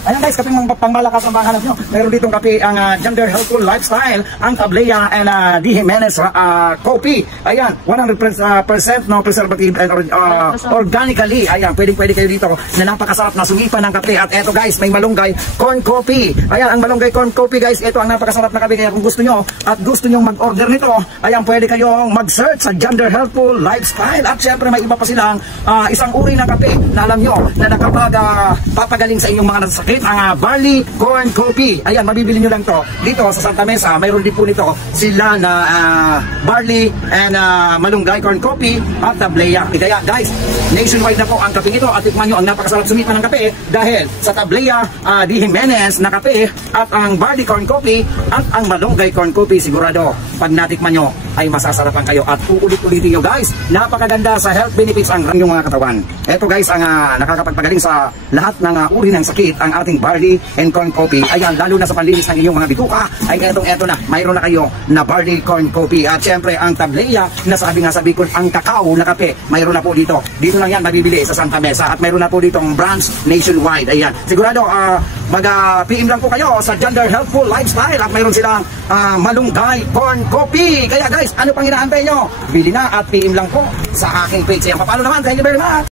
Ayan guys, kape pangmalakas ang panghanap nyo. Meron ditong kape ang Gender Healthful Lifestyle, ang Tablea and D. Jimenez Coffee. Ayan, 100% no preservative and organically. Ayan, pwede kayo dito na napakasarap na sumipan ng kape. At eto guys, may malunggay corn coffee. Ayan, ang malunggay corn coffee guys, ito ang napakasarap na kape. Kaya kung gusto nyo at gusto nyo mag-order nito, ayan, pwede kayong mag-search sa Gender Healthful Lifestyle. At syempre may iba pa silang isang uri ng kape na alam nyo na nakapag papagaling sa inyong mga nasasakit, ang barley corn coffee. Ayan, mabibili nyo lang to dito sa Santa Mesa. Mayroon din po nito sila na barley and malunggay corn coffee at Tablea. Kaya guys, nationwide na po ang kape ito at tikman nyo ang napakasarap sumipan ng kape dahil sa Tablea D. Jimenez na kape at ang barley corn coffee at ang malunggay corn coffee, sigurado pag natikman nyo ay masasarapan kayo at uulit-ulitin nyo guys. Napakaganda sa health benefits ang inyong mga katawan. Ito guys ang nakakapagpagaling sa lahat ng uri ng sakit, ang ating barley and corn coffee. Ayan, lalo na sa panlinis ng inyong mga bituka, ay eto na, mayroon na kayo na barley corn coffee. At syempre ang Tablea na sabi nga sa Bicol, ang kakao na kape, mayroon na po dito. Dito lang yan mabibili sa Santa Mesa at mayroon na po ditong branch nationwide. Ayan, sigurado mag-PM lang po kayo sa Gender Healthful Lifestyle at mayroon silang malunggay corn coffee. Kaya guys, ano pang inaantay nyo? Bili na at PM lang po sa aking page. Ayan, paano naman? Thank you very much!